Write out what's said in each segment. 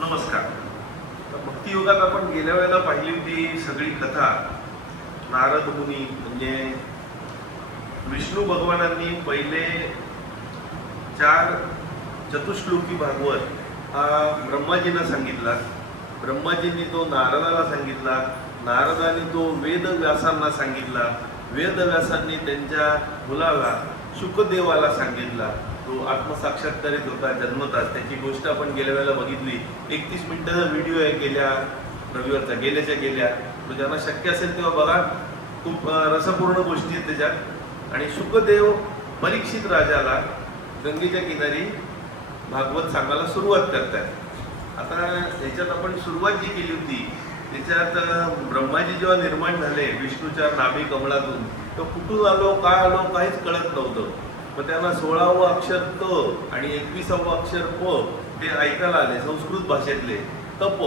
नमस्कार. भक्तियुगात आपण गेल्या वेळेला पाहिली होती सगळी कथा. नारद मुनी म्हणजे विष्णू भगवानांनी पहिले 4 चतुश्लोकी भागवत हा ब्रह्माजींना सांगितला. ब्रह्माजींनी तो नारदाला सांगितला. नारदाने तो वेदव्यासांना सांगितला. वेदव्यासांनी त्यांच्या मुलाला शुकदेवाला सांगितला. तो आत्मसाक्षात्कारित होता जन्मताच. त्याची गोष्ट आपण गेल्या वेळेला बघितली. 31 मिनिटाचा व्हिडिओ आहे गेल्या रविवारचा, गेल्या. तो ज्यांना शक्य असेल तेव्हा बघा. खूप रसपूर्ण गोष्टी आहेत त्याच्यात. आणि शुकदेव परीक्षित राजाला गंगेच्या किनारी भागवत सांगायला सुरुवात करतात. आता याच्यात आपण सुरुवात जी केली होती त्याच्यात ब्रह्माजी जेव्हा निर्माण झाले विष्णूच्या नाभी कमळातून, तो कुठून आलो काय आलो काहीच कळत नव्हतं. मग त्यांना 16वं अक्षर त आणि 21वं अक्षर प ते ऐकायला आले संस्कृत भाषेतले. तप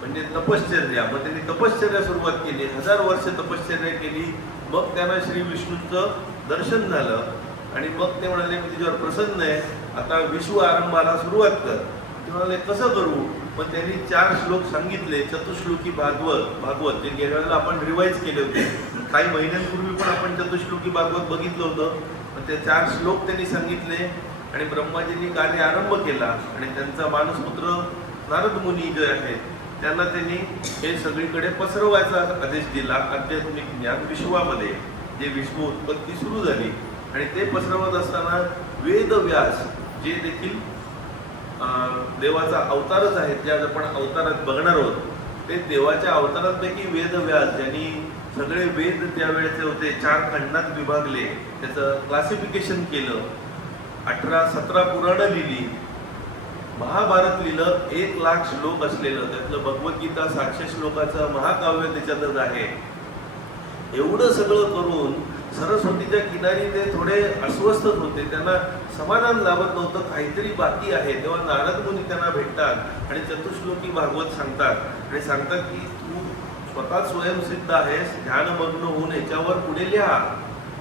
म्हणजे तपश्चर्या. मग त्यांनी तपश्चर्या सुरुवात केली. 1000 वर्ष तपश्चर्या केली. मग त्यांना श्री विष्णूंचं दर्शन झालं आणि मग ते म्हणाले मी तुझ्यावर प्रसन्न आहे, आता विश्व आरंभाला सुरुवात कर. ते म्हणाले कसं करू. मग त्यांनी 4 श्लोक सांगितले. चतुश्लोकी भागवत जे गेल्या वेळेला आपण रिवाईज केले होते. काही महिन्यांपूर्वी पण आपण चतुश्लोकी भागवत बघितलं होतं. ते 4 श्लोक त्यांनी सांगितले आणि ब्रह्माजींनी कार्य आरंभ केला. आणि त्यांचा मानसपुत्र नारद मुनी जे आहेत त्यांना त्यांनी हे सगळीकडे पसरवायचा आदेश दिला. आध्यात्मिक ज्ञान विश्वामध्ये जे विश्व उत्पत्ती सुरू झाली आणि ते पसरवत असताना वेदव्यास जे देखील देवाचा अवतारच आहे, जे आज आपण अवतारात बघणार आहोत, ते देवाच्या अवतारांपैकी वेदव्यास ज्यांनी सगळे वेद त्यावेळेचे होते 4 खंडात विभागले, त्याचं क्लासिफिकेशन केलं, 18-17 पुराणं लिहिली, महाभारत लिहिलं, 1,00,000 श्लोक असलेलं, त्यातलं भगवद्गीता 700 श्लोकाचं महाकाव्य त्याच्यातच आहे. एवढं सगळं करून सरस्वतीच्या किनारी ते थोडे अस्वस्थ होते. त्यांना समाधान लाभत नव्हतं, काहीतरी बाकी आहे. तेव्हा नारद मुनी त्यांना भेटतात आणि चतुश्लोकी भागवत सांगतात आणि सांगतात की तू स्वतः स्वयंसिद्ध आहेस, ध्यानमग्न होऊन याच्यावर पुढे लिहा.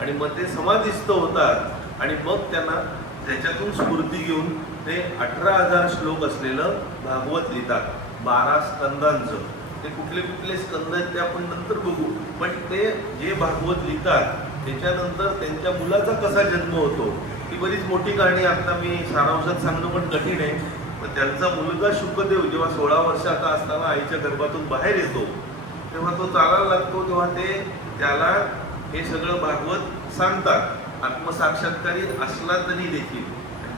आणि मग ते समाधिस्थ होतात आणि मग त्यांना त्याच्यातून स्फूर्ती घेऊन ते 18,000 श्लोक असलेलं भागवत लिहितात 12 स्कंदांचं. ते कुठले कुठले स्कंद आहेत ते आपण नंतर बघू. पण ते जे भागवत लिहितात त्याच्यानंतर त्यांच्या मुलाचा कसा जन्म होतो ही बरीच मोठी कहाणी. आता मी सारांशात सांगणं पण कठीण आहे. पण त्यांचा मुलगा शुकदेव जेव्हा 16 वर्षाचा असताना आईच्या गर्भातून बाहेर येतो तेव्हा तो चालायला लागतो, तेव्हा ते त्याला हे सगळं भागवत सांगतात. आत्मसाक्षात्कारी असला तरी देखील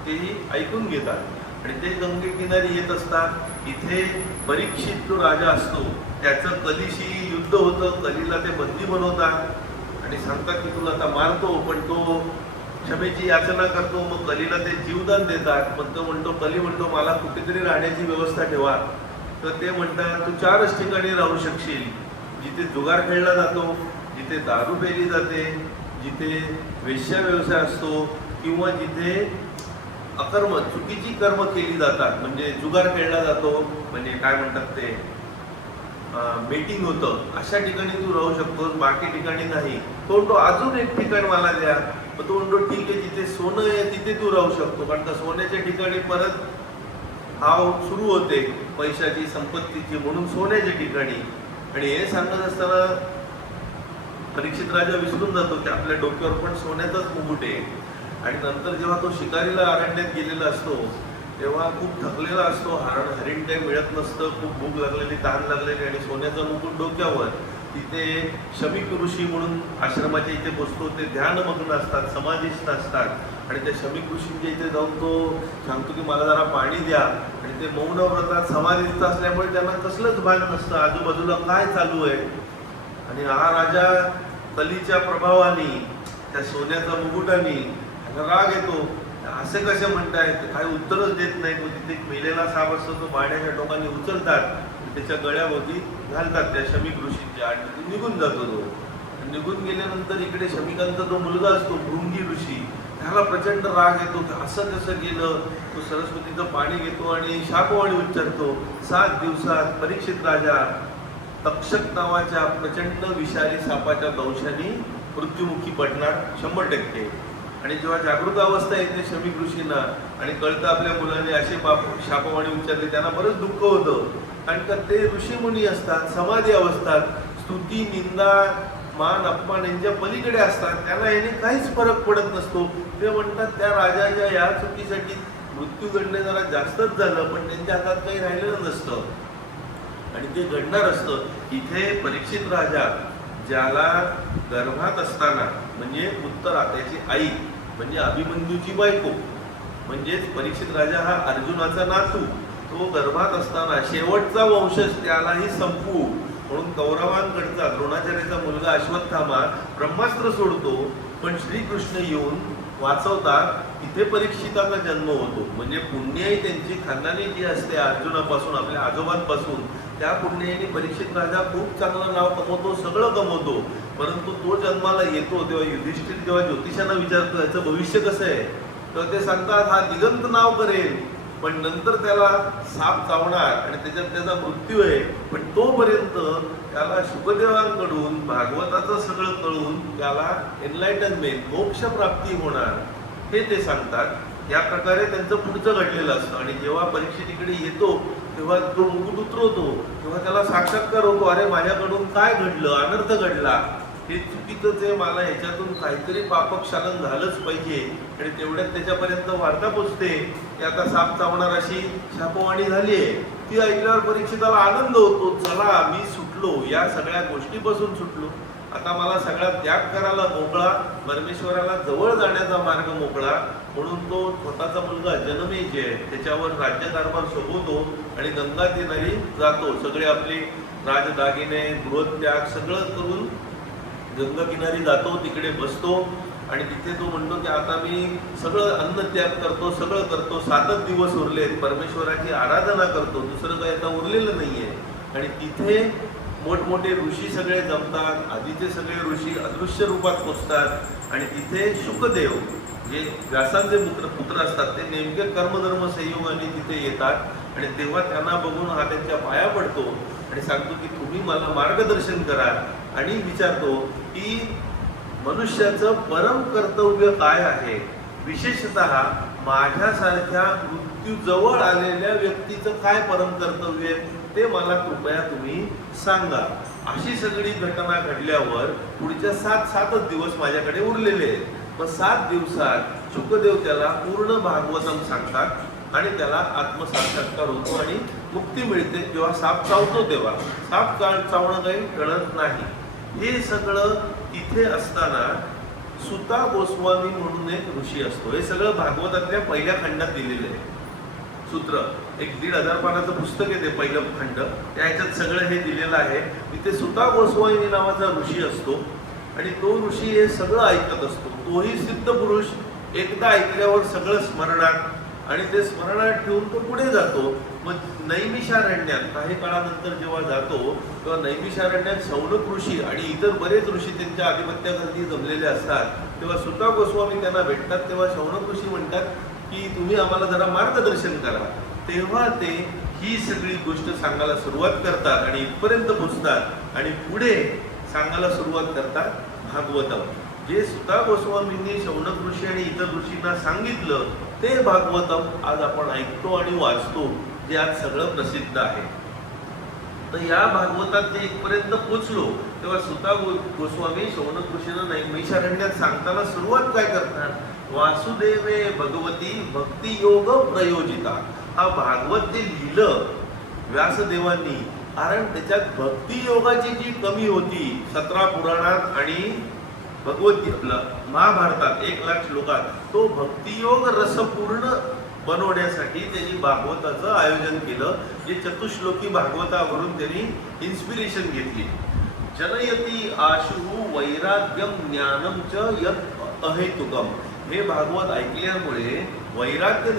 तेही ऐकून घेतात आणि ते गंगे किनारी येत असतात. इथे परीक्षित जो राजा असतो त्याचं कलीशी युद्ध होतं. कलीला ते बंदी बनवतात आणि सांगतात की तुला आता मारतो, पण तो क्षमेची याचना करतो. मग कलीला ते जीवदान देतात. पण तो म्हणतो, कली म्हणतो मला कुठेतरी राहण्याची व्यवस्था ठेवा. तर ते म्हणतात तू 4च ठिकाणी राहू शकशील, जिथे जुगार खेळला जातो, जिथे दारू प्यायली जाते, जिथे वेश्या व्यवसाय असतो, किंवा जिथे अकर्म चुकीची कर्म केली जातात. म्हणजे जुगार खेळला जातो, म्हणजे काय म्हणतात ते बेटिंग होतं, अशा ठिकाणी तू राहू शकतोस, बाकी ठिकाणी नाही. तो म्हणतो अजून एक ठिकाण मला द्या. मग तो म्हणतो ठीक आहे, जिथे सोनं आहे तिथे तू राहू शकतो. कारण का सोन्याच्या ठिकाणी परत हाव सुरू होते पैशाची संपत्तीची, म्हणून सोन्याच्या ठिकाणी. आणि हे सांगत असताना परीक्षित राजा विसरून जातो की आपल्या डोक्यावर पण सोन्याचाच मुकुट आहे. आणि नंतर जेव्हा तो शिकारीला अरण्यात गेलेला असतो तेव्हा खूप थकलेला असतो. हरिण काही मिळत नसतं, खूप भूक लागलेली, तहान लागलेली आणि सोन्याचा मुकुट डोक्यावर. तिथे शमीक ऋषी म्हणून आश्रमाच्या इथे बसतो. ते ध्यानमग्न असतात, समाधिस्थ असतात. आणि त्या शमीक ऋषींच्या इथे जाऊन तो सांगतो की मला जरा पाणी द्या. आणि ते मौन व्रतात समाधिस्थ असल्यामुळे त्यांना कसलंच भान नसतं आजूबाजूला काय चालू आहे. आणि हा राजा कलीच्या प्रभावाने त्या सोन्याच्या मुकुटाने राग येतो. असे कसे म्हणतायत, काही उत्तरच देत नाही. तो तिथे मेलेला साप असतो तो भाड्याच्या टोकाने उचलतात, त्याच्या गळ्याभोवती घालतात त्या शमीक ऋषींच्या आणि निघून जातो तो. निघून गेल्यानंतर इकडे शमिकांचा जो मुलगा असतो भृंगी ऋषी, त्याला प्रचंड राग येतो की असं कसं गेलं. तो सरस्वतीचं पाणी घेतो आणि शापवाणी उच्चारतो. 7 दिवसात परीक्षित राजा तक्षक नावाच्या प्रचंड विषारी सापाच्या दंशाने मृत्युमुखी पडणार 100%. आणि जेव्हा जागृत अवस्था येते शमीक ऋषींना आणि कळतं आपल्या मुलाने असे शापवाणी उच्चारले, त्यांना बरंच दुःख होतं. कारण का ते ऋषीमुनी असतात, समाधी अवस्थात, स्तुती निंदा मान अपमान यांच्या पलीकडे असतात, त्यांना याने काहीच फरक पडत नसतो. ते म्हणतात त्या राजाच्या या चुकीसाठी मृत्यू घडणे जरा जास्तच झालं, पण त्यांच्या हातात काही राहिलेलं नसतं आणि ते घडणार असतं. इथे परीक्षित राजा ज्याला गर्भात असताना म्हणजे उत्तरा त्याची आई म्हणजे अभिमन्यूची बायको, म्हणजेच परीक्षित राजा हा अर्जुनाचा नातू, तो गर्भात असताना शेवटचा वंशज त्यालाही संपवू म्हणून कौरवांकडचा द्रोणाचार्याचा मुलगा अश्वत्थामा ब्रह्मास्त्र सोडतो, पण श्रीकृष्ण येऊन वाचवतात. तिथे परीक्षिताचा जन्म होतो. म्हणजे पुण्याई त्यांची खानदानी जी असते अर्जुनापासून आपल्या आजोबांपासून, त्या पुण्याईने परीक्षित राजा खूप चांगलं नाव कमवतो, सगळं कमवतो. परंतु तो जन्माला येतो तेव्हा युधिष्ठिर जेव्हा ज्योतिषांना विचारतो याचं भविष्य कसं आहे, तर ते सांगतात हा दिगंत नाव करेल, पण नंतर त्याला साप चावणार आणि त्याच्यात त्याचा मृत्यू आहे. पण तोपर्यंत त्याला शुकदेवांकडून भागवताचं सगळं कळून त्याला एनलाइटनमेंट मोक्ष प्राप्ती होणार हे ते सांगतात. या प्रकारे त्यांचं पुढचं घडलेलं असतं. आणि जेव्हा परीक्षेकडे येतो तेव्हा तो मुकुट उतरवतो, तेव्हा त्याला साक्षात्कार होतो, अरे माझ्याकडून काय घडलं, अनर्थ घडला, हे चुकीचंच आहे, मला ह्याच्यातून काहीतरी पापक्षालन झालंच पाहिजे. आणि तेवढ्यात त्याच्यापर्यंत वार्ता पोचते की आता साप चावणार अशी शापवाणी झाली आहे. ती ऐकल्यावर परीक्षिताला आनंद होतो, चला मी सुटलो, या सगळ्या गोष्टीपासून सुटलो, आता मला सगळा त्याग करायला मोकळा, परमेश्वराला जवळ जाण्याचा मार्ग मोकळा. म्हणून तो स्वतःचा मुलगा जनमेजय त्याच्यावर राज्यकारभार सोपवतो आणि गंगा किनारी जातो. सगळे आपले राजदागिने गृहत्याग सगळं करून गंगा किनारी जातो, तिकडे बसतो आणि तिथे तो म्हणतो की आता मी सगळं अन्न त्याग करतो, सगळं करतो, 7च दिवस उरलेत, परमेश्वराची आराधना करतो, दुसरं काही आता उरलेलं नाहीये. आणि तिथे मोठमोठे ऋषी सगळे जमतात, आधीचे सगळे ऋषी अदृश्य रूपात पोचतात आणि तिथे शुकदेव जे व्यासांचे पुत्र असतात ते नेमके कर्मधर्म संयोगाने तिथे येतात आणि तेव्हा त्यांना बघून हा त्यांच्या पाया पडतो आणि सांगतो की तुम्ही मला मार्गदर्शन करा. आणि विचारतो की मनुष्याचं परम कर्तव्य काय आहे, विशेषतः माझ्यासारख्या मृत्यू जवळ आलेल्या व्यक्तीचं काय परम कर्तव्य आहे ते मला कृपया तुम्ही सांगा. अशी सगळी घटना घडल्यावर पुढच्या 7च दिवस माझ्याकडे उरलेले आहेत. मग 7 दिवसात शुकदेव त्याला पूर्ण भागवतम सांगतात आणि त्याला आत्मसाक्षात्कार होतो आणि मुक्ती मिळते. जेव्हा साप चावतो तेव्हा साप चावणं काही कळत नाही. हे सगळं तिथे असताना सुता गोस्वामी म्हणून एक ऋषी असतो. हे सगळं भागवतातल्या पहिल्या खंडात दिलेलं आहे. सूत्र 1500 पानाचं पुस्तक आहे ते पहिलं खंड, त्याच्यात सगळं हे दिलेलं आहे. इथे सुता गोस्वामी नावाचा ऋषी असतो आणि तो ऋषी हे सगळं ऐकत असतो. तोही सिद्ध पुरुष एकदा ऐकल्यावर सगळं स्मरणात आणि ते स्मरणात ठेवून तो पुढे जातो. मग नैमिषारण्यात काही काळानंतर जेव्हा जातो तेव्हा नैमिषारण्यात शौनक ऋषी आणि इतर बरेच ऋषी त्यांच्या आधिपत्याखाली जमलेले असतात. तेव्हा सुता गोस्वामी त्यांना भेटतात. तेव्हा शौनक ऋषी म्हणतात की तुम्ही आम्हाला जरा मार्गदर्शन करा. तेव्हा ते ही सगळी गोष्ट सांगायला सुरुवात करतात आणि इथपर्यंत पोहोचतात आणि पुढे सांगायला सुरुवात करतात भागवतम. जे सुता गोस्वामींनी शौनक ऋषी आणि इतर ऋषींना सांगितलं ते भागवतम आज आपण ऐकतो आणि वाचतो, जे आज सगळं प्रसिद्ध आहे. तर या भागवतात जे इथपर्यंत पोचलो तेव्हा सुता गोस्वामी शौनक ऋषींना नैमिषारण्यात सांगताना सुरुवात काय करतात, वासुदेवे भगवती भक्ती योग प्रयोजिता. हा भागवत जे लिहिलं व्यासदेवांनी, कारण त्याच्यात भक्ती योगाची जी कमी होती 17 पुराणात आणि भगवद्गीता आपलं महाभारतात 1,00,000 श्लोकात, तो भक्तियोग रसपूर्ण बनवण्यासाठी त्यांनी भागवताचं आयोजन केलं. जे चतुश्लोकी भागवतावरून त्यांनी इन्स्पिरेशन घेतली. जनयती आशु वैराग्यम ज्ञानम च यत् अहेतुकम. हे भागवत ऐकल्यामुळे वैराग्य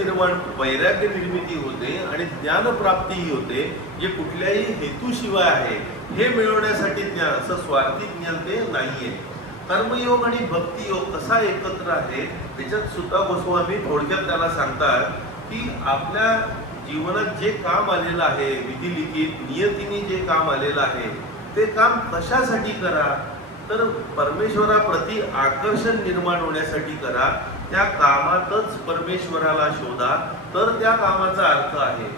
निर्मिती होते आणि ज्ञानप्राप्तीही होते, जे कुठल्याही हेतूशिवाय आहे. हे मिळवण्यासाठी ज्ञान, असं स्वार्थी ज्ञान ते नाहीये. कर्मयोग आणि भक्तियोग कसा एकत्र आहे त्याच्यात सुता गोस्वामी थोडक्यात त्याला सांगतात की आपल्या जीवनात जे काम आलेलं आहे, विधिलिखित नियतीने जे काम आलेलं आहे ते काम कशासाठी करा, तर परमेश्वराप्रती आकर्षण निर्माण होण्यासाठी करा. त्या कामातच परमेश्वराला शोधा, तर त्या कामाचा अर्थ आहे.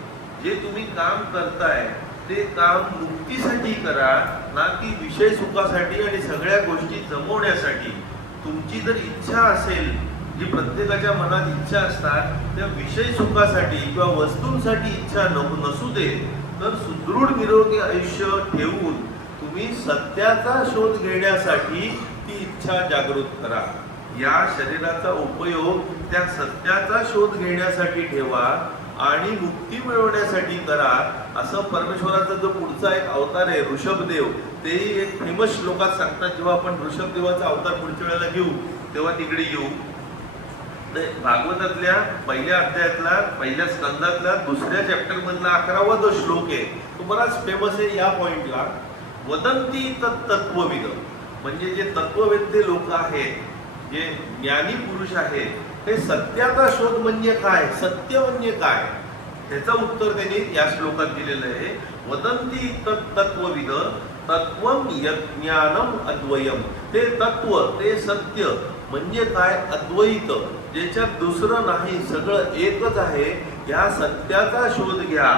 जे तुम्ही काम करताय ते काम मुक्तीसाठी करा, ना की विषय सुखासाठी आणि सगळ्या गोष्टी जमवण्यासाठी. तुमची जर इच्छा असेल, जी प्रत्येकाच्या मनात इच्छा असतात, त्या विषय सुखासाठी किंवा वस्तूंसाठी इच्छा नसू दे, तर सुदृढ निरोगी आयुष्य ठेवून तुम्ही सत्याचा शोध घेण्यासाठी ती इच्छा जागृत करा. या शरीराचा उपयोग त्या सत्याचा शोध घेण्यासाठी ठेवा आणि मुक्ती मिळवण्यासाठी करा. असं परमेश्वराचा जो पुढचा एक अवतार आहे ऋषभदेव, तेही एक फेमस श्लोकात सांगतात. जेव्हा आपण ऋषभदेवाचा अवतार पुढच्या वेळेला घेऊ तेव्हा तिकडे येऊ. भागवतातल्या पहिल्या अध्यायातला, पहिल्या स्कंदातला दुसऱ्या चॅप्टर मधला 11वा जो श्लोक आहे तो बराच फेमस आहे या पॉइंटला. वदंती तत्त्वविद, म्हणजे जे तत्ववेत्ते लोक आहेत, जे ज्ञानी पुरुष आहेत, हे सत्याचा शोध म्हणजे काय, सत्य म्हणजे काय, त्याचं उत्तर त्यांनी या श्लोकात दिलेलं आहे. वदंती तत्त्वविद तत्वम यज्ञानम अद्वयम. ते तत्व, ते सत्य म्हणजे काय, अद्वैत, ज्याच्यात दुसरं नाही, सगळं एकच आहे. या सत्याचा शोध घ्या.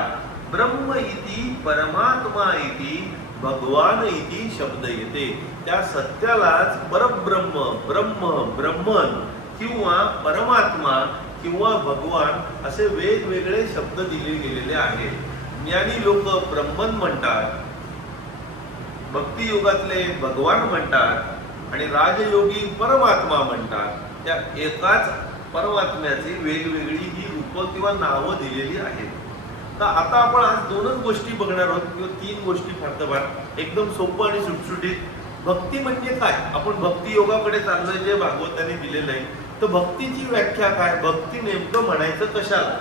ब्रह्म इति परमात्मा इति भगवान इति शब्द येते. त्या सत्यालाच परब्रह्म, ब्रह्म, ब्रह्मन किंवा परमात्मा किंवा भगवान असे वेगवेगळे शब्द दिले गेलेले आहेत. ज्ञानी लोक ब्रह्मन म्हणतात, भक्ती युगातले भगवान म्हणतात आणि राजयोगी परमात्मा म्हणतात. त्या एकाच परमात्म्याची वेगवेगळी ही रूप किंवा नावं दिलेली आहेत. तर आता आपण आज दोनच गोष्टी बघणार आहोत किंवा 3 गोष्टी फार एकदम सोपं आणि सुटसुटीत. भक्ती म्हणजे काय, आपण भक्ती योगाकडे चाललोय जे भागवताने दिलेलं आहे. तर भक्तीची व्याख्या काय, भक्ती नेमकं म्हणायचं कशाला,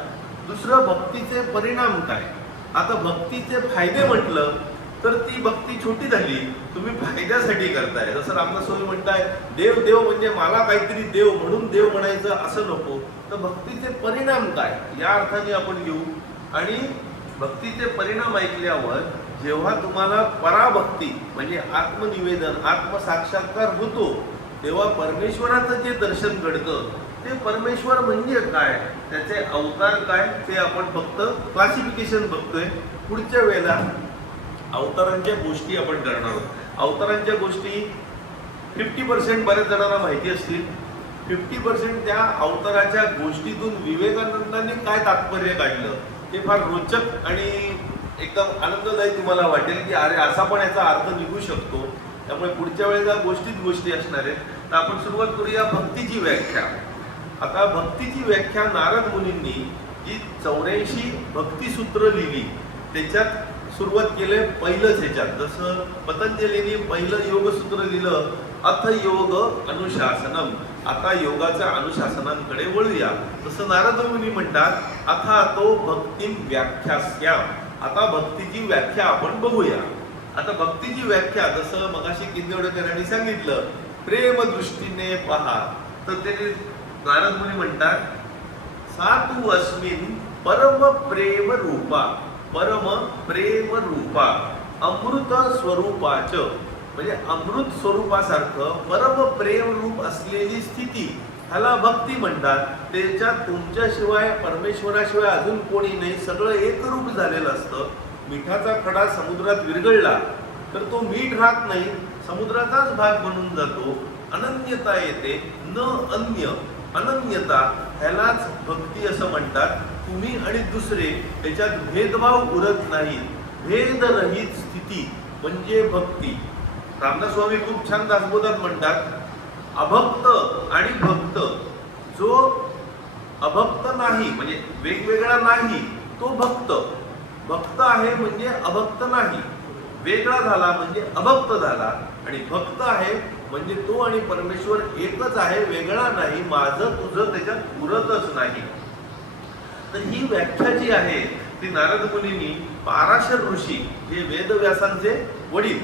दुसरं भक्तीचे परिणाम काय. आता भक्तीचे फायदे म्हटलं तर ती भक्ती छोटी झाली, तुम्ही फायद्यासाठी करताय. जसं रामदास स्वामी म्हणताय, देव देव म्हणजे मला काहीतरी देव म्हणून देव म्हणायचं असं नको. तर भक्तीचे परिणाम काय या अर्थाने आपण घेऊ. आणि भक्तीचे परिणाम ऐकल्यावर जेव्हा तुम्हाला पराभक्ती म्हणजे आत्मनिवेदन, आत्मसाक्षात्कार होतो, तेव्हा परमेश्वराचं जे दर्शन घडतं, ते परमेश्वर म्हणजे काय, त्याचे अवतार काय, ते आपण फक्त क्लासिफिकेशन बघतोय. पुढच्या वेळेला अवतारांच्या गोष्टी आपण करणार आहोत. अवतारांच्या गोष्टी 50% बऱ्याच जणांना माहिती असतील. 50% त्या अवताराच्या गोष्टीतून विवेकानंदांनी काय तात्पर्य काढलं ते फार रोचक आणि एकदम आनंददायी तुम्हाला वाटेल की अरे असा पण याचा अर्थ निघू शकतो. त्यामुळे पुढच्या वेळेला गोष्टी असणार आहेत. तर आपण सुरुवात करूया भक्तीची व्याख्या. आता भक्तीची व्याख्या नारद मुनींनी जी 84 भक्तिसूत्र लिहिली त्याच्यात सुरुवात केले पहिलंच ह्याच्यात. जसं पतंजलीने पहिलं योगसूत्र लिहिलं, अथ योग अनुशासनम. आता योगाच्या अनुशासनांकडे वळूया. तसं नारद मुनी म्हणतात, अथा तो भक्तिम व्याख्यास्याम. आता भक्तीची व्याख्या आपण बघूया. आता भक्तीची व्याख्या जसं मगाशी किंदेवडेकरांनी सांगितलं, प्रेम दृष्टीने पहा. तर ते नारद मुनी म्हणतात, सातु अस्मिन परम प्रेम रूपा, परम प्रेम रूपा अमृत स्वरूपाच. म्हणजे अमृत स्वरूपासारखं परम प्रेम रूप असलेली स्थिती ह्याला भक्ती म्हणतात. त्याच्यात तुमच्याशिवाय, परमेश्वराशिवाय अजून कोणी नाही, सगळं एकरूप झालेलं असतं. मिठाचा खडा समुद्रात विरघळला तर तो मीठ राहत नाही, समुद्राचाच भाग बनून जातो. अनन्यता येते, न अन्य, अनन्यता, ह्यालाच भक्ती असं म्हणतात. तुम्ही आणि दुसरे त्याच्यात भेदभाव उरत नाही, भेदरहित स्थिती म्हणजे भक्ती. रामदास स्वामी खूप छान दासबोधात म्हणतात, अभक्त आणि भक्त. जो अभक्त नाही म्हणजे वेगवेगळा नाही तो भक्त, भक्त आहे म्हणजे अभक्त नाही, वेगळा झाला म्हणजे अभक्त झाला. आणि भक्त आहे म्हणजे तो आणि परमेश्वर एकच आहे, वेगळा नाही, माझं तुझं त्याच्यात उरतच नाही. तर ही व्याख्या जी आहे ती नारद मुनींनी पाराशर ऋषी, जे वेदव्यासांचे वडील,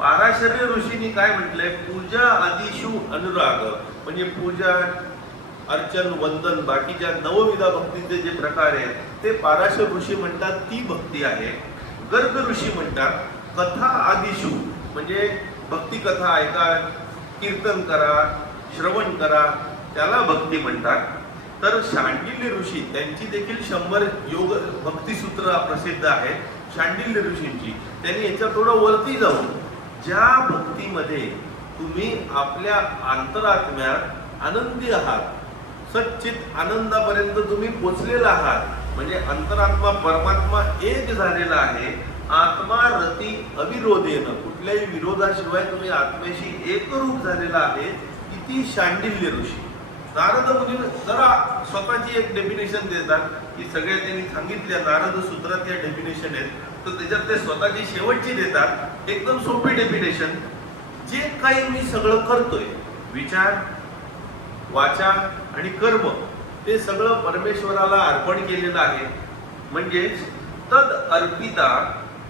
पाराशर्य ऋषींनी काय म्हटलंय, पूजा आदिशु अनुराग. म्हणजे पूजा, अर्चन, वंदन, बाकीच्या नवविधा भक्तीचे जे प्रकार आहेत ते पाराशर ऋषी म्हणतात ती भक्ती आहे. गर्ग ऋषी म्हणतात कथा आदिशु, म्हणजे भक्ती कथा ऐका, कीर्तन करा, श्रवण करा, त्याला भक्ती म्हणतात. तर शांडिल्य ऋषी त्यांची देखील 100 योग भक्तिसूत्र प्रसिद्ध आहेत शांडिल्य ऋषींची. त्यांनी याच्या थोडं वरती जाऊन ज्या भक्तीमध्ये तुम्ही आपल्या अंतरात्म्यात आनंदी आहात, सच्चित आनंदापर्यंत तुम्ही पोचलेला आहात, म्हणजे अंतरात्मा परमात्मा एक झालेला आहे, आत्मा रती अविरोधेन, कुठल्याही विरोधाशिवाय तुम्ही आत्म्याशी एकरूप झालेला आहे, किती शांडिल्य ऋषी. नारद मुनी जरा स्वतःची एक डेफिनेशन देतात की सगळ्या त्यांनी सांगितल्या नारद सूत्रात या डेफिनेशन आहेत, तर त्याच्यात ते स्वतःची शेवटची देतात एकदम सोपी डेफिनेशन. जे काही मी सगळं करतोय, विचार, वाचा आणि कर्म, ते सगळं परमेश्वराला अर्पण केलेलं आहे. म्हणजेच तद अर्पिता,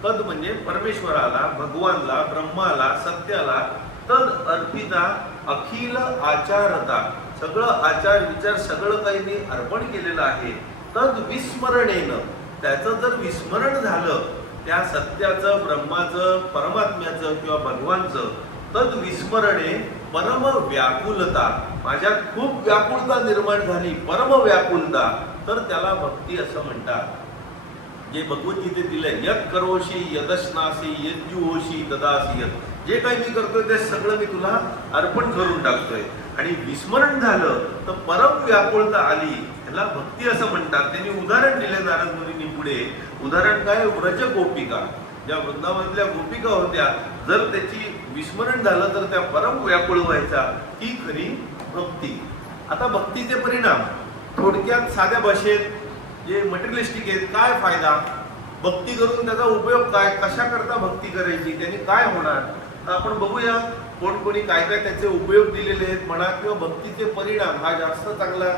तद म्हणजे परमेश्वराला, भगवानला, ब्रह्माला, सत्याला, तद अर्पिता अखिल आचारता, सगळं आचार विचार सगळं काही मी अर्पण केलेलं आहे. तद विस्मरणेनं, त्याचं जर विस्मरण झालं, त्या सत्याचं, ब्रह्माचं, परमात्म्याचं किंवा भगवानचं, तद विस्मरणे परम व्याकुलता, माझ्यात खूप व्याकुलता निर्माण झाली, परम व्याकुलता, तर त्याला भक्ती असं म्हणतात. जे भगवद्गीतेत दिलंय, यत करोशी यदश्नासी यद्युहोशी तदासी यत, जे काही मी करतोय ते सगळं मी तुला अर्पण करून टाकतोय. आणि विस्मरण झालं तर परम व्याकुळता आली, ह्याला भक्ती असं म्हणतात. त्यांनी उदाहरण दिले नारद मुनींनी पुढे. उदाहरण काय? व्रज गोपिका, ज्या वृंदावनातल्या गोपिका होत्या, जर त्याची विस्मरण झालं तर त्या परम व्याकुळ व्हायचा, ती खरी भक्ती. आता भक्तीचे परिणाम थोडक्यात साध्या भाषेत जे मटेरियलिस्टिक आहेत, काय फायदा, भक्ती करून त्याचा उपयोग काय, कशा करता भक्ती करायची, त्याने काय होणार, तर आपण बघूया कोण कोणी काय काय त्याचे उपयोग दिलेले आहेत म्हणा, किंवा भक्तीचे परिणाम, हा जास्त चांगला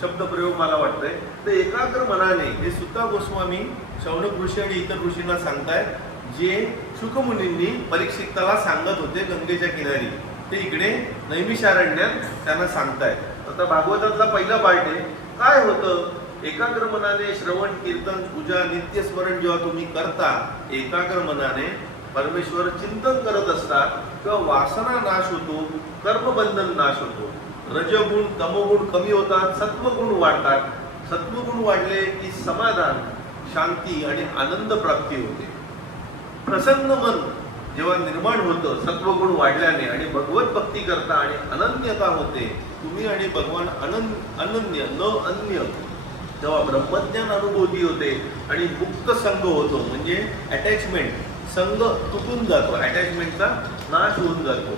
शब्दप्रयोग मला वाटतंय. तर एकाग्र मनाने, हे सुद्धा गोस्वामी शौनक ऋषी आणि इतर ऋषींना सांगतायत, जे शुकमुनींनी परीक्षिताला सांगत होते गंगेच्या किनारी, ते इकडे नैमिषारण्यात त्यांना सांगतायत. आता भागवतातला पहिला पार्ट आहे. काय होतं? एकाग्र मनाने श्रवण, कीर्तन, पूजा, नित्यस्मरण जेव्हा तुम्ही करता, एकाग्र मनाने परमेश्वर चिंतन करत असतात, तेव्हा वासना नाश होतो, कर्मबंधन नाश होतो, रजगुण तमोगुण कमी होतात, सत्वगुण वाढतात. सत्वगुण वाढले की समाधान, शांती आणि आनंद प्राप्ती होते. प्रसन्न मन जेव्हा निर्माण होतं सत्वगुण वाढल्याने, आणि भगवत भक्ती करता आणि अनन्यता होते, तुम्ही आणि भगवान अनन्य न अन्य, तेव्हा ब्रह्मज्ञान अनुभूती होते आणि मुक्त संग होतो, म्हणजे अटॅचमेंट, संग तुटून जातो, अटॅचमेंटचा नाश होऊन जातो.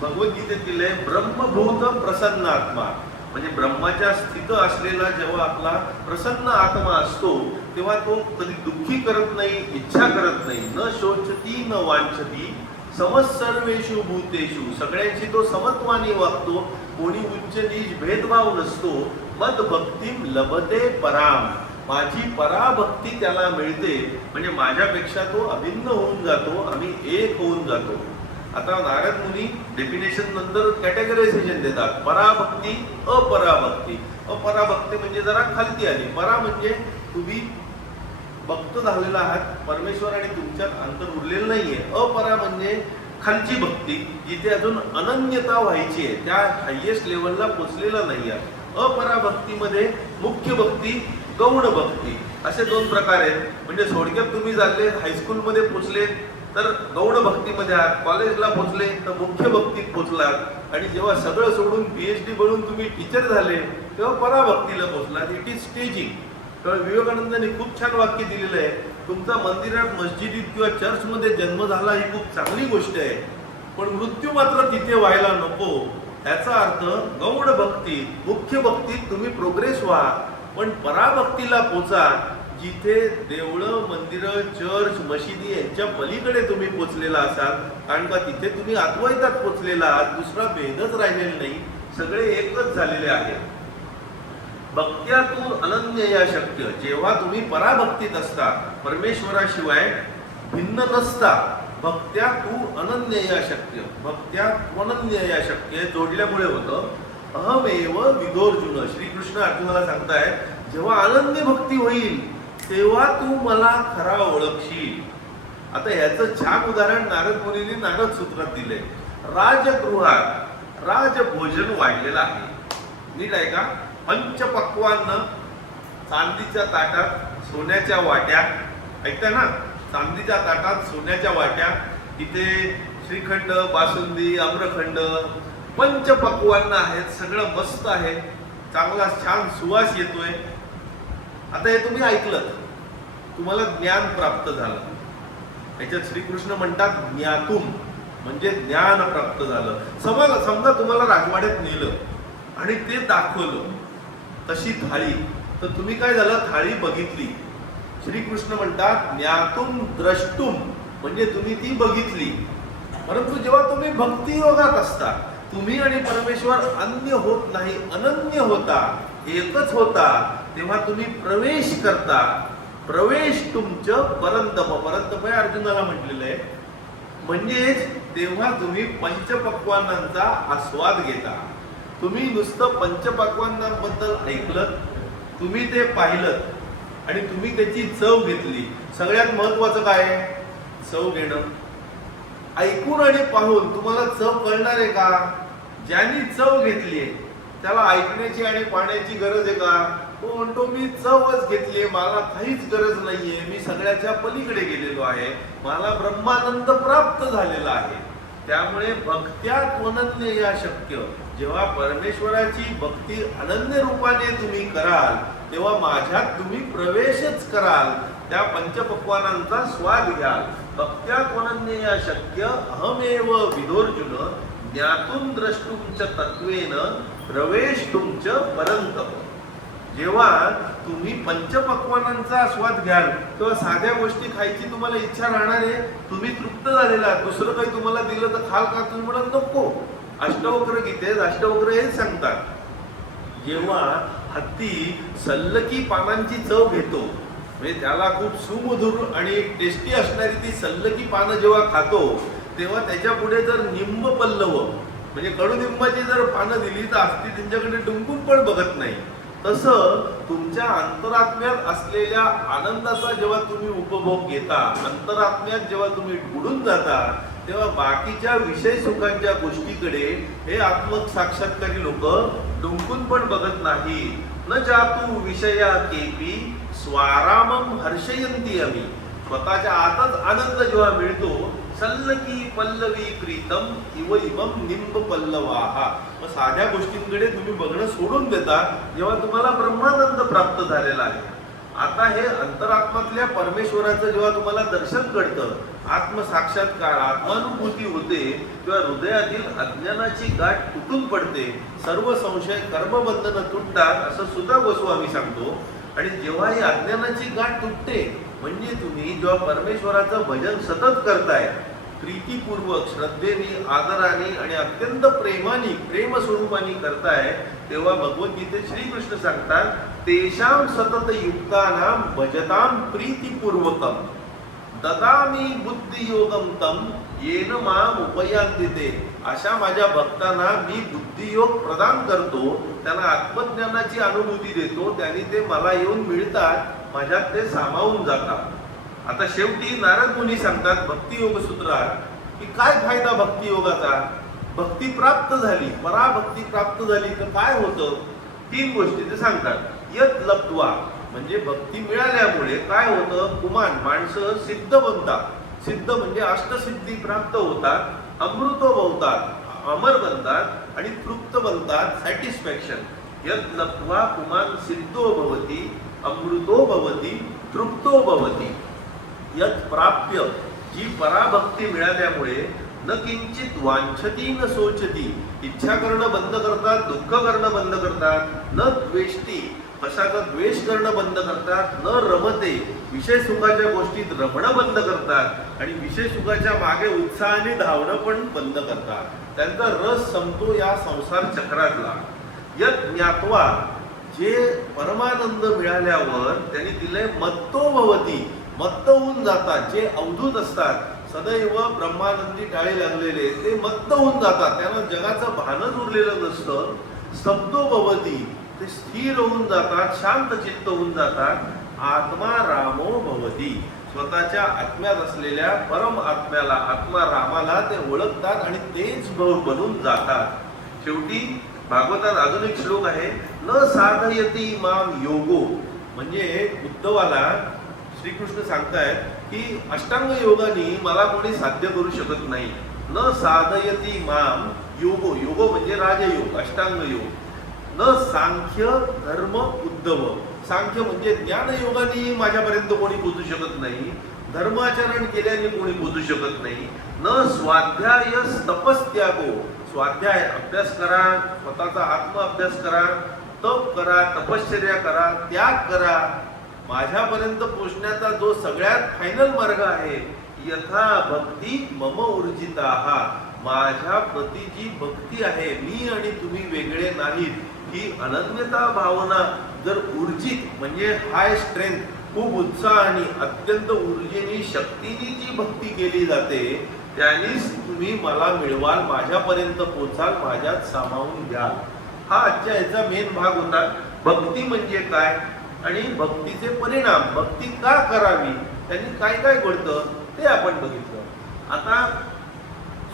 भगवद्गीतेत दिलंय ब्रह्मभूत प्रसन्न आत्मा, म्हणजे ब्रह्माच्या स्थित असलेला जेव्हा आपला प्रसन्न आत्मा असतो, तेव्हा तो कधी दुःखी करत नाही, इच्छा करत नाही. न शोचती न वांछती, समसर्वेषु भूतेषु, सगळ्यांशी तो समत्वाने वागतो, कोणी उच्च नीच भेदभाव नसतो. मद भक्तिम लभते पराम, माझी पराभक्ती त्याला मिळते, म्हणजे माझ्यापेक्षा तो अभिन्न होऊन जातो, आम्ही एक होऊन जातो. आता नारद मुनी डेफिनेशन नंतर कॅटेगरायझेशन देतात, पराभक्ती, अपराभक्ती. अपराभक्ती म्हणजे जरा खालती आली, परा म्हणजे तुम्ही भक्त झालेला आहात, परमेश्वर आणि तुमच्यात अंतर उरलेलं नाहीये. अपरा म्हणजे खालची भक्ती, जिथे अजून अनन्यता व्हायची आहे, त्या हायएस्ट लेवलला पोचलेला नाही आहे. अपराभक्तीमध्ये मुख्य भक्ती, गौण भक्ती, असे दोन प्रकार आहेत. म्हणजे थोडक्यात तुम्ही झाले हायस्कूलमध्ये पोचले तर गौण भक्तीमध्ये आहात, कॉलेजला पोचले तर मुख्य भक्तीत पोचलात, आणि जेव्हा सगळं सोडून PhD बनून तुम्ही टीचर झाले तेव्हा पराभक्तीला पोचलात. It is staging. तर विवेकानंदांनी खूप छान वाक्य दिलेलं आहे, तुमचा मंदिरात, मस्जिदीत किंवा चर्चमध्ये जन्म झाला ही खूप चांगली गोष्ट आहे, पण मृत्यू मात्र तिथे व्हायला नको. याचा अर्थ गौण भक्ती, मुख्य भक्तीत तुम्ही प्रोग्रेस व्हा, पण पराभक्तीला पोचा, जिथे देवळं, मंदिरं, चर्च, मशिदी यांच्या पलीकडे तुम्ही पोचलेला असाल, कारण का तिथे तुम्ही अद्वैतात पोचलेला आहात, दुसरा भेदच राहिलेला नाही, सगळे एकच झालेले आहेत. भक्त्या तू अनन्य या शक्य, जेव्हा तुम्ही पराभक्तीत असता, परमेश्वराशिवाय भिन्न नसता, भक्त्या तू अनन्य या शक्य, भक्त्या अनन्य या शक्य जोडल्यामुळे होतं अहमेव विदोर्जुन. श्रीकृष्ण अर्जुनाला सांगताय, जेव्हा अनन्य भक्ती होईल तेव्हा तू मला खरा ओळखशील. आता याचं छान उदाहरण नारद मुनींनी नारद सूत्रात दिले. राजगृहात राजभोजन वाढलेलं आहे, नीट ऐका. पंचपक्वान्न, चांदीच्या ताटात सोन्याच्या वाट्या, ऐकताय ना, चांदीच्या ताटात सोन्याच्या वाट्या, इथे श्रीखंड, बासुंदी, आम्रखंड, पंचपक्वान्न आहेत, सगळं मस्त आहे, चांगला छान सुवास येतोय. आता हे तुम्ही ऐकलं, तुम्हाला ज्ञान प्राप्त झालं. याच्यात श्रीकृष्ण म्हणतात ज्ञातुम, म्हणजे ज्ञान प्राप्त झालं. समजा तुम्हाला राजवाड्यात नेलं आणि ते दाखवलं तशी थाळी, तर तुम्ही काय झालं, थाळी बघितली. श्रीकृष्ण म्हणतात ज्ञातुम द्रष्टुम, म्हणजे तुम्ही ती बघितली. परंतु जेव्हा तुम्ही भक्ती योगात असता, तुम्ही आणि परमेश्वर अन्य होत नाही, अनन्य होता, एकच होता, तेव्हा तुम्ही प्रवेश करता. प्रवेश तुमचं परंतप, परंतप हे अर्जुनाला म्हटलेलं आहे. म्हणजेच तेव्हा तुम्ही पंचपक्वान्नांचा आस्वाद घेता. तुम्ही नुसतं पंचपक्वान्नांबद्दल ऐकलं, तुम्ही ते पाहिलं आणि तुम्ही त्याची चव घेतली. सगळ्यात महत्वाचं काय आहे, चव घेणं. ऐकून आणि पाहून तुम्हाला चव कळणार आहे का? ज्यांनी चव घेतली त्याला ऐकण्याची आणि पाहण्याची गरज आहे का? तो म्हणतो मी चवच घेतली, मला काहीच गरज नाहीये, मी सगळ्याच्या पलीकडे गेलेलो आहे, मला ब्रह्मानंद प्राप्त झालेला आहे. त्यामुळे भक्त्यात अनन्य या शक्य. जेव्हा परमेश्वराची भक्ती अनन्य रूपाने तुम्ही कराल, तेव्हा माझ्यात तुम्ही प्रवेशच कराल, त्या पंचपक्वानांचा स्वाद घ्याल. भक्त्यात अनन्य या शक्य अहमेव विदोर्जुन ज्ञातुम द्रष्टुम च तत्वेन प्रवेश तुमचं परंतप. जेव्हा तुम्ही पंचपक्वानांचा आस्वाद घ्याल, तेव्हा साध्या गोष्टी खायची तुम्हाला इच्छा राहणार आहे. तुम्ही तृप्त झालेला, दुसरं काही तुम्हाला दिलं तर खाल का? तुम्ही म्हणत नको. अष्टवक्र गीतेत अष्टवक्र हेच सांगतात, जेव्हा हत्ती सल्लकी पानांची चव घेतो, म्हणजे त्याला खूप सुमधुर आणि टेस्टी असणारी ती सल्लकी पानं जेव्हा खातो, तेव्हा त्याच्या पुढे जर निंब पल्लव म्हणजे कडुनिंबाची जर पानं दिली तर हत्ती त्यांच्याकडे डुंकून पण बघत नाही. तसं तुमच्या अंतरात्म्यात असलेल्या आनंदाचा जेव्हा तुम्ही उपभोग घेता, अंतरात्म्यात जेव्हा तुम्ही बुडून जाता, तेव्हा बाकीच्या विषय सुखांच्या गोष्टीकडे हे आत्मसाक्षात्कारी लोक डुंकून पण बघत नाही. न जातू विषया केपी स्वारामम हर्षयंती आम्ही. स्वतःच्या आतच आनंद जेव्हा मिळतो, सल्लकी पल्लवी प्रीतम इव इमम निंब पल्लवाहा. मग साध्या गोष्टींकडे तुम्ही बघणं सोडून देता जेव्हा तुम्हाला ब्रह्मानंद प्राप्त झालेला आहे. आता हे अंतरात्म्यातल्या परमेश्वराचं जेव्हा तुम्हाला दर्शन घडतं, आत्मसाक्षात्कार, आत्मानुभूती होते, तेव्हा हृदयातील अज्ञानाची गाठ तुटून पडते, सर्व संशय कर्मबंधनं तुटतात, असं सुद्धा गोस्वामी सांगतो. आणि जेव्हा ही अज्ञानाची गाठ तुटते, म्हणजे तुम्ही जेव्हा परमेश्वराचं भजन सतत करताय, प्रीतीपूर्वक, श्रद्धेने, आदराने आणि अत्यंत प्रेमाने, प्रेम स्वरूपाने करताय, तेव्हा भगवद्गीतेत श्रीकृष्ण सांगतात, तेषां सतत युक्तानां भजतां प्रीतीपूर्वकम ददामी बुद्धियोगम तम येन माम उपयांतिते. अशा माझ्या भक्तांना मी बुद्धियोग प्रदान करतो, त्यांना आत्मज्ञानाची अनुभूती देतो, त्यांनी ते मला येऊन मिळतात, माझ्यात ते सामावून जातात. आता शेवटी नारद मुनी सांगतात भक्तियोग सूत्रात की काय फायदा भक्तियोगाचा? भक्ती प्राप्त झाली, पराभक्ती प्राप्त झाली तर काय होतं? 3 गोष्टी ते सांगतात. यत लब्ध्वा, म्हणजे भक्ती मिळाल्यामुळे काय होतं? पुमान, माणसं सिद्ध बनतात. सिद्ध म्हणजे अष्टसिद्धी प्राप्त होतात, अमृतो भवतात, अमर बनतात आणि तृप्त बनतात, सॅटिस्फॅक्शन. यत लब्ध्वा पुमान सिद्धो भवती, अमृतो भवती, तृप्तो भवती. यत प्राप्य, जी पराभक्ती मिळाल्यामुळे न किंचित वांछती न सोचती, इच्छा करणं बंद करतात, दुःख करणं बंद करतात, न द्वेष्टी, कशाचा द्वेष करणं बंद करतात, न रमते, विषय सुखाच्या गोष्टीत रमणं बंद करतात आणि विषय सुखाच्या मागे उत्साहाने धावणं पण बंद करतात. त्यांचा रस संपतो या संसार चक्रातला. यत ज्ञात्वा, जे परमानंद मिळाल्यावर त्यांनी दिले मत्तो भवती, मत्त होऊन जातात. जे अवधूत असतात, सदैव ब्रह्मानंदी टाळी लागलेले, ते मत्त होऊन जातात, त्यांना जगाचं भानच उरलेलं नसतं. स्तब्धो भवती, ते स्थिर होऊन जातात, शांत चित्त होऊन जातात. आत्मा रामो भवती, स्वतःच्या आत्म्यात असलेल्या परम आत्म्याला, आत्मा रामाला ते ओळखतात आणि तेच बनून जातात. शेवटी भागवतात अजून एक श्लोक आहे, न साधयती माम योगो. म्हणजे उद्धवाला श्रीकृष्ण सांगतायत की अष्टांग योगाने मला कोणी साध्य करू शकत नाही. न साधयती माम योगो, योगो म्हणजे राजयोग, अष्टांग योग. न सांख्य धर्म उद्धव, सांख्य म्हणजे ज्ञानयोगाने माझ्यापर्यंत कोणी पोचू शकत नाही, धर्माचरण केल्याने कोणी पोचू शकत नाही. न स्वाध्याय तपस्त्यागो, स्वाध्याय अभ्यास करा, स्वतःचा आत्म अभ्यास करा, तप करा, तपश्चर्या करा, त्याग करा. माझ्यापर्यंत पोचण्याचा जो सगळ्यात फायनल मार्ग आहे, यथा भक्ती मम ऊर्जिता, माझ्या प्रती जी भक्ती आहे, मी आणि तुम्ही वेगळे नाहीत, ही अनन्यता भावना जर ऊर्जित म्हणजे हाय स्ट्रेंथ, खूप उत्साह आणि अत्यंत ऊर्जेनी शक्तीने जी भक्ती केली जाते, त्यानेच तुम्ही मला मिळवाल, माझ्यापर्यंत पोचाल, माझ्यात सामावून घ्याल. हा आजच्या याचा मेन भाग होता. भक्ती म्हणजे काय आणि भक्तीचे परिणाम, भक्ती का करावी, त्यांनी काय काय घडतं ते आपण बघितलं. आता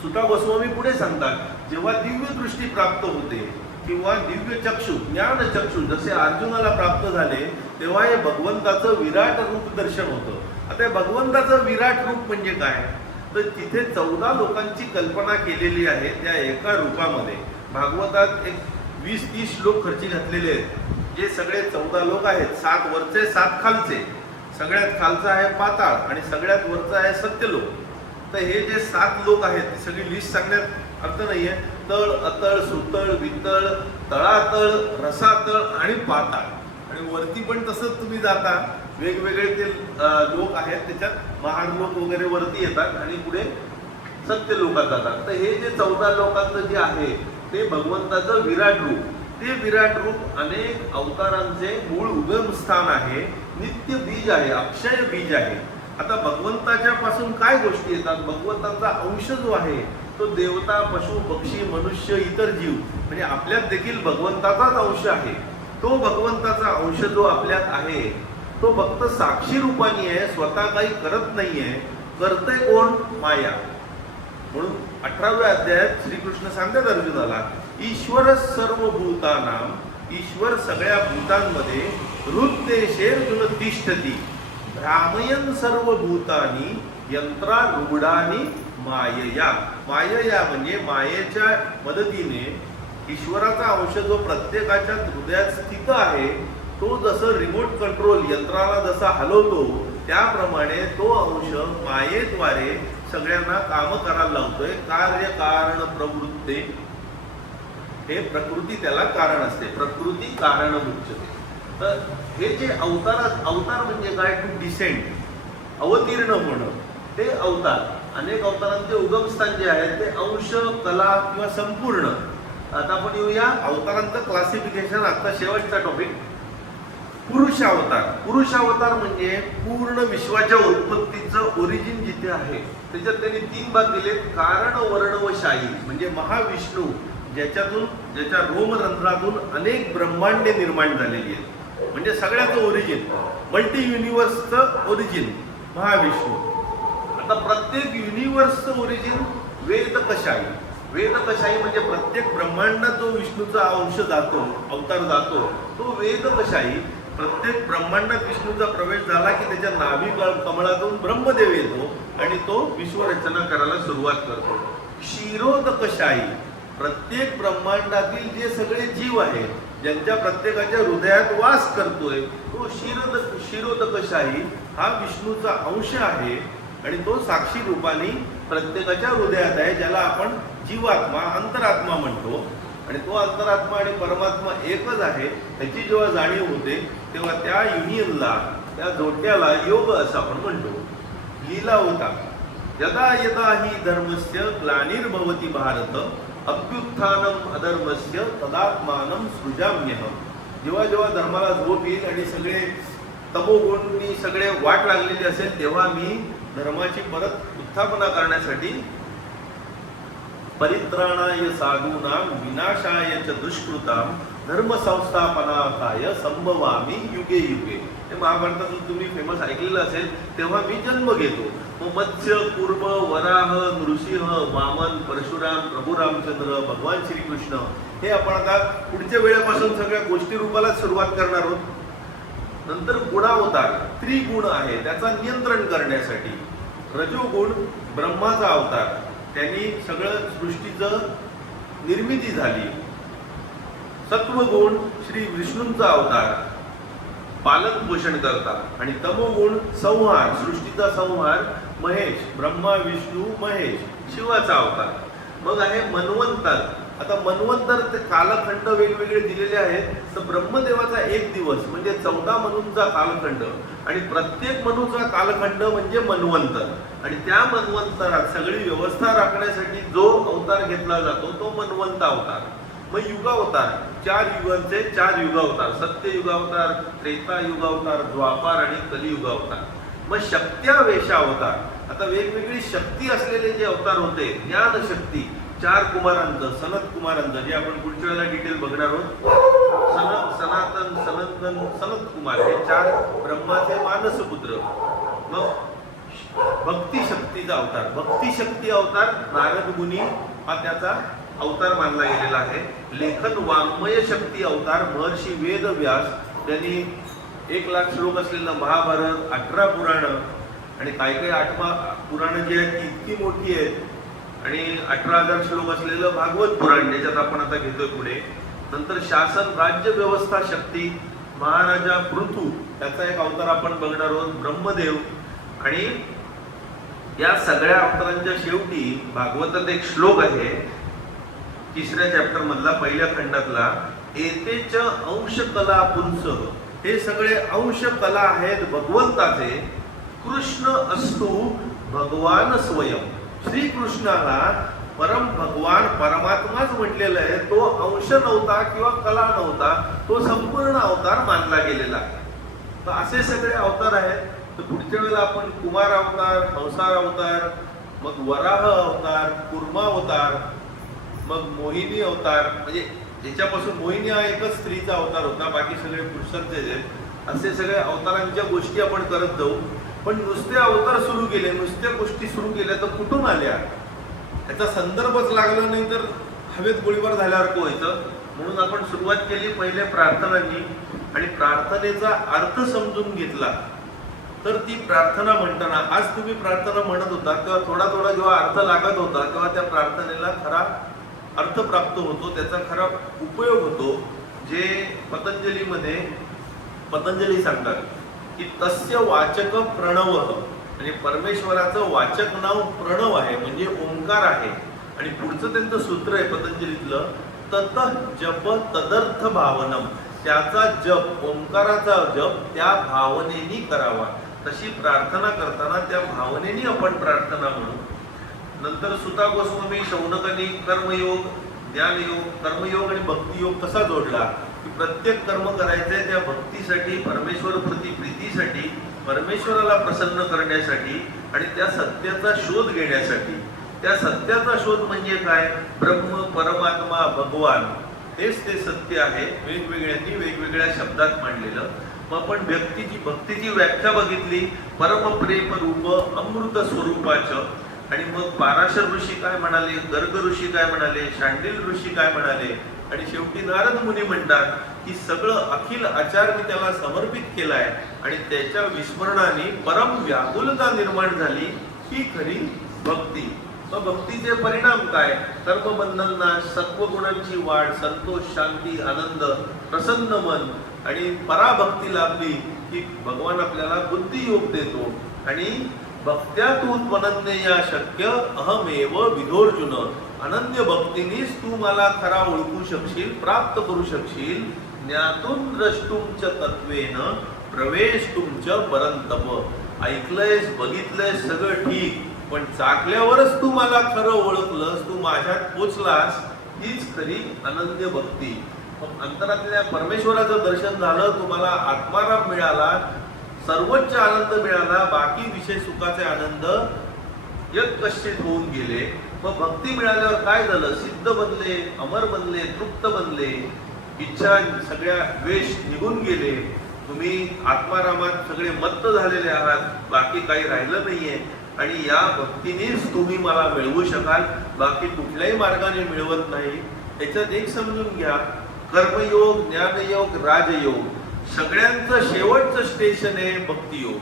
सुता गोस्वामी पुढे सांगतात, जेव्हा दिव्य दृष्टी प्राप्त होते किंवा दिव्य चक्षु, ज्ञान चक्षु जसे अर्जुनाला प्राप्त झाले, तेव्हा हे भगवंताचं विराट रूप दर्शन होतं. आता भगवंताचं विराट रूप म्हणजे काय, तर तिथे 14 लोकांची कल्पना केलेली आहे त्या एका रूपामध्ये. भागवतात एक 20-30 श्लोक खर्ची घातलेले आहेत. जे सगळे 14 लोक आहेत, 7 वरचे 7 खालचे, सगळ्यात खालचा आहे पाताळ आणि सगळ्यात वरचा आहे सत्यलोक. तर हे जे 7 लोक आहेत ती सगळी लिस्ट सांगण्यात अर्थ नाहीये. तळ, अतळ, सुतळ, वितळ, तळातळ, रसातळ आणि पाताळ. आणि वरती पण तसंच तुम्ही जाता, वेगवेगळे ते लोक आहेत, त्याच्यात महालोक वगैरे वरती येतात आणि पुढे सत्य लोकात जातात. तर हे जे 14 लोकांचं जे आहे ते भगवंताचं विराट रूप. ते विराट रूप अनेक अवतारांचे मूळ उगम स्थान आहे, नित्य बीज आहे, अक्षय बीज आहे. आता भगवंताच्या पासून काय गोष्टी येतात, भगवंताचा अंश जो आहे तो देवता, पशु, पक्षी, मनुष्य, इतर जीव म्हणजे आपल्यात देखील भगवंताचाच अंश आहे. तो भगवंताचा अंश जो आपल्यात आहे तो फक्त साक्षी रूपाने आहे, स्वतः काही करत नाहीये. करते कोण, माया. म्हणून 18व्या अध्यायात श्रीकृष्ण सांगतात अर्जुनाला, ईश्वर सर्व भूतानां, ईश्वर सगळ्या भूतांमध्ये, हृद्देशेर्जुन तिष्ठती, भ्रामयन सर्व भूतानी, यंत्रारूढानी मायया. मायया म्हणजे मायेच्या मदतीने ईश्वराचा अंश जो प्रत्येकाच्या हृदयात स्थित आहे, तो जसं रिमोट कंट्रोल यंत्राला जसा हलवतो, त्याप्रमाणे तो अंश मायेद्वारे सगळ्यांना काम करायला लावतोय. कार्य कारण प्रवृत्ते, हे प्रकृती त्याला कारण असते, प्रकृती कारण उच्चते. तर हे जे अवतार म्हणजे काय, टू डिसेंड, अवतीर्ण होणं, ते अवतार. अनेक अवतारांचे उगमस्थान जे आहे ते अंश, कला किंवा संपूर्ण. आता आपण येऊया अवतारांचं क्लासिफिकेशन. आता शेवटचा टॉपिक, पुरुषावतार. पुरुषावतार म्हणजे पूर्ण विश्वाच्या उत्पत्तीचं ओरिजिन जिथे आहे त्याच्यात त्यांनी 3 भाग दिले. कारण, वर्ण व शाही. म्हणजे महाविष्णू, ज्याच्या रोमरंध्रातून अनेक ब्रह्मांडे निर्माण झालेली आहेत, म्हणजे सगळ्याचं ओरिजिन, मल्टी युनिवर्सचं ओरिजिन महाविष्णू. आता प्रत्येक युनिवर्सचं ओरिजिन वेदकशाही. वेदकशाही म्हणजे प्रत्येक ब्रह्मांडात जो विष्णूचा अंश जातो, अवतार जातो, तो वेदकशाही. प्रत्येक ब्रह्मांडात विष्णूचा प्रवेश झाला की त्याच्या नाभी कमळातून ब्रह्मदेव येतो आणि तो विश्वरचना करायला सुरुवात करतो. क्षीरोदकशाही, प्रत्येक ब्रह्मांडातील जे सगळे जीव आहेत, ज्यांच्या प्रत्येकाच्या हृदयात वास करतोय, तो क्षीरोदकशाही हा विष्णूचा अंश आहे आणि तो साक्षी रूपाने प्रत्येकाच्या हृदयात आहे, ज्याला आपण जीवात्मा, अंतरात्मा म्हणतो. आणि तो अंतरात्मा आणि परमात्मा एकच आहे, त्याची जेव्हा जाणीव होते तेव्हा त्या युनियनला, त्या जोडण्याला योग असं आपण म्हणतो. लीला होता, यदा यदा ही धर्मस्य ग्लानिर्भवती भारत, अभ्युत्थानम अधर्मस्य तदात्मानं सृजाम्यहम. जेव्हा जेव्हा धर्माला झोप येईल आणि सगळे तमोगुणी सगळे वाट लागलेली असेल, तेव्हा मी धर्माची परत उत्थापना करण्यासाठी, परित्राणाय साधूनां विनाशाय च दुष्कृतां धर्म संस्थापनार्थाय संभवामी युगे युगे. हे महाभारतातून तुम्ही फेमस ऐकलेलं असेल. तेव्हा मी जन्म घेतो. मग मत्स्य, कूर्म, वराह, नृसिंह, वामन, परशुराम, प्रभू रामचंद्र, भगवान श्रीकृष्ण हे आपण आता पुढच्या वेळेपासून सगळ्या गोष्टी रूपाला सुरुवात करणार आहोत. नंतर गुणावतार त्रिगुण आहे त्याचा नियंत्रण करण्यासाठी. रजोगुण ब्रह्माचा अवतार, त्यांनी सगळं सृष्टीचं निर्मिती झाली. सत्वगुण श्री विष्णूंचा अवतार, पालन पोषण करतात. आणि तमोगुण संहार, सृष्टीचा संहार, महेश ब्रह्मा विष्णू महेश शिवाचा अवतार. मग आहे मन्वंतर. आता मन्वंतर ते कालखंड वेगवेगळे दिलेले आहेत. तर ब्रह्मदेवाचा एक दिवस म्हणजे 14 मनूंचा कालखंड आणि प्रत्येक मनूचा कालखंड म्हणजे मन्वंतर. आणि त्या मन्वंतरात सगळी व्यवस्था राखण्यासाठी जो अवतार घेतला जातो तो मन्वंत अवतार. मग युगावतार 4 युगांचे 4 युगावतार, सत्ययुगावतार, त्रेतायुगावतार, द्वापार आणि कलियुगावतार. मग शक्त्यावेशावतार, आता वेगवेगळी शक्ती असलेले जे अवतार होते, ज्ञानशक्ती 4 कुमारांचं, सनत कुमारांचं, जे आपण पुढच्या वेळेला डिटेल बघणार आहोत. सनातन, सनंदन, सनत कुमार हे 4 ब्रह्माचे मानसपुत्र. मग भक्ती शक्तीचा अवतार, भक्ती शक्ती अवतार नारद मुनी हा त्याचा अवतार मानला गेलेला आहे. लेखन वाङ्मय शक्ती अवतार महर्षी वेद व्यास, त्यांनी 1 लाख श्लोक असलेलं महाभारत, 18 पुराण आणि काही 8 पुराण जी आहेत ती इतकी मोठी आहेत आणि 18,000 श्लोक असलेलं भागवत पुराण ज्याच्यात आपण आता घेतोय पुढे. नंतर शासन राज्य व्यवस्था शक्ती महाराजा पृथू, त्याचा एक अवतार आपण बघणार आहोत ब्रह्मदेव. आणि या सगळ्या अवतारांच्या शेवटी भागवतात एक श्लोक आहे 3ऱ्या चॅप्टर मधला, पहिल्या खंडातला, एतेच अंश कला पुंस. हे सगळे अंश कला आहेत भगवंताचे. कृष्ण असतो भगवान स्वयं. श्रीकृष्णाला परम भगवान परमात्माच म्हटलेलं आहे. तो अंश नव्हता किंवा कला नव्हता, तो संपूर्ण अवतार मानला गेलेला आहे. तर असे सगळे अवतार आहेत. तर पुढच्या वेळेला आपण कुमार अवतार, हंसार अवतार, मग वराह अवतार, कुर्मा अवतार, मग मोहिनी अवतार, म्हणजे ज्याच्यापासून मोहिनी हा एकच स्त्रीचा अवतार होता, बाकी सगळे पुरुषांचे आहेत, असे सगळे अवतारांच्या गोष्टी आपण करत जाऊ. पण नुसते अवतार सुरू केले, नुसत्या गोष्टी सुरू केल्या तर कुठून आल्या, याचा संदर्भच लागला नाही तर हवेत गोळीबार झाल्यासारखं व्हायचं. म्हणून आपण सुरुवात केली पहिले प्रार्थनांनी आणि प्रार्थनेचा अर्थ समजून घेतला. तर ती प्रार्थना म्हणताना, आज तुम्ही प्रार्थना म्हणत होता तेव्हा थोडा थोडा जेव्हा अर्थ लागत होता तेव्हा त्या प्रार्थनेला खरा अर्थ प्राप्त होतो, त्याचा खरा उपयोग होतो. जे पतंजलीमध्ये पतंजली सांगतात की तस्य वाचक प्रणव, म्हणजे परमेश्वराचं वाचक नाव प्रणव आहे, म्हणजे ओंकार आहे. आणि पुढचं त्यांचं सूत्र आहे पतंजलीतलं, तत जप तदर्थ भावनम. त्याचा जप, ओंकाराचा जप त्या भावनेनी करावा. तशी प्रार्थना करताना त्या भावनेनी आपण प्रार्थना म्हणू. नंतर सुता गोस्वामी शौनकांनी कर्मयोग, ज्ञानयोग, कर्मयोग आणि भक्तियोग कसा जोडला की प्रत्येक कर्म करायचंय त्या भक्तीसाठी, परमेश्वर प्रति प्रीतीसाठी, परमेश्वराला प्रसन्न करण्यासाठी आणि त्या सत्याचा शोध घेण्यासाठी. त्या सत्याचा शोध म्हणजे काय? ब्रह्म, परमात्मा, भगवान, हेच ते सत्य आहे. वेगवेगळ्यांनी वेगवेगळ्या शब्दात मांडलेलं. मग आपण भक्तीची व्याख्या बघितली, परमप्रेम रूप अमृत स्वरूपाचं. आणि मग पाराशर ऋषी काय म्हणाले, गर्ग ऋषी काय म्हणाले, शांडिल ऋषी काय म्हणाले, आणि शेवटी नारद मुनी म्हणतात की सगळं अखिल आचार मी त्याला समर्पित केलाय आणि त्याच्या विस्मरणाने परम व्याकुलता निर्माण झाली ही खरी भक्ती. मग भक्तीचे परिणाम काय? कर्मबंधन नाश, सत्वगुणांची वाढ, संतोष, शांती, आनंद, प्रसन्न मन. आणि पराभक्ती लाभली की भगवान आपल्याला बुद्धी योग देतो. आणि भक्त्या तू त्वनन्यया शक्य अहमेव विधोर्जुन. अनन्य भक्तीनीच तू मला खरा ओळखू शकशील, प्राप्त करू शकशील. ज्ञातुम द्रष्टुम च तत्वेन प्रवेशतुम च परंतप. ऐकलंयस, बघितलंयस, सगळं ठीक, पण चाकल्यावरच तू मला खरं ओळखलंस, तू माझ्यात पोचलास, हीच खरी अनन्य भक्ती. अंतरातल्या परमेश्वराचं दर्शन झालं, तुम्हाला आत्माराम मिळाला, सर्वोच्च आनंद मिळाला, बाकी विषय सुखाचे आनंद यत्कश्चित होऊन गेले. मग भक्ती मिळाल्यावर काय झालं? सिद्ध बनले, अमर बनले, तृप्त बनले, इच्छा सगळ्या द्वेष निघून गेले, तुम्ही आत्मारामात सगळे मत्त झालेले आहात, बाकी काही राहिलं नाहीये. आणि या भक्तीनेच तुम्ही मला मिळवू शकाल, बाकी कुठल्याही मार्गाने मिळवत नाही. याच्यात एक समजून घ्या, कर्मयोग, ज्ञानयोग, राजयोग सगळ्यांचं शेवटचं स्टेशन आहे भक्तियोग.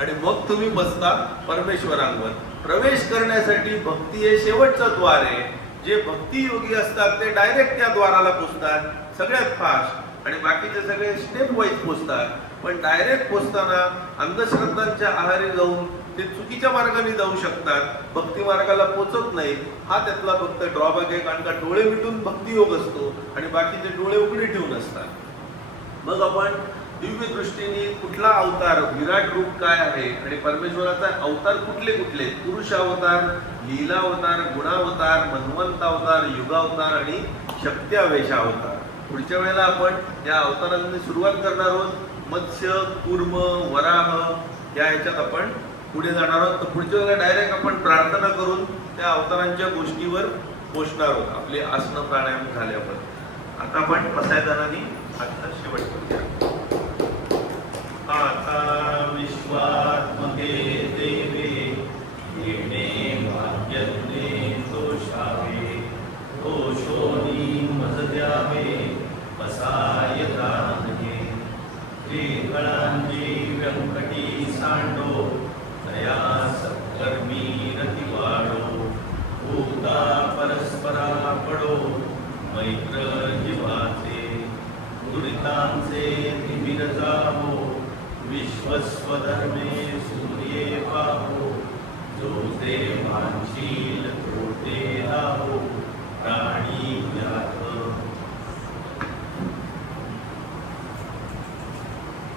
आणि मग तुम्ही बसता परमेश्वरांवर. प्रवेश करण्यासाठी भक्ती हे शेवटचं द्वार आहे. जे भक्ती योगी असतात ते डायरेक्ट त्या द्वाराला पोचतात सगळ्यात फास्ट, आणि बाकीचे सगळे स्टेप वाईज पोचतात. पण डायरेक्ट पोचताना अंधश्रद्धांच्या आहारी जाऊन ते चुकीच्या मार्गाने जाऊ शकतात, भक्ती मार्गाला पोचत नाही. हा त्यातला फक्त ड्रॉबॅक आहे, कारण का डोळे मिटून भक्ती योग असतो आणि बाकीचे डोळे उघडे ठेवून असतात. मग आपण दिव्य दृष्टीने कुठला अवतार, विराट रूप काय आहे आणि परमेश्वराचा अवतार कुठले कुठले, पुरुष अवतार, लीला अवतार, गुणावतार, मन्वंत अवतार, युगावतार आणि शक्त्यावेश अवतार. पुढच्या वेळेला आपण या अवतारांनी सुरुवात करणार आहोत. मत्स्य, कूर्म, वराह या ह्याच्यात आपण पुढे जाणार आहोत. तर पुढच्या वेळेला डायरेक्ट आपण प्रार्थना करून त्या अवतारांच्या गोष्टीवर पोचणार आहोत, आपले आसन प्राणायाम झाल्यावर. आता आपण पसायदानाने आता शेवट करूया. आता विश्वात्मके देवे येणे भाग्यज्ञे दोषावे, दोषोनी मज द्यावे पसायता नये. त्रिकळांची व्यंकटी सांडो, दया सत्कर्मी रती वाढो. भूता परस्परा पडो, मैत्र जीवाचे. दुरितांचे तिमिर जावो, विश्वस्वधर्मे सूर्ये पावो.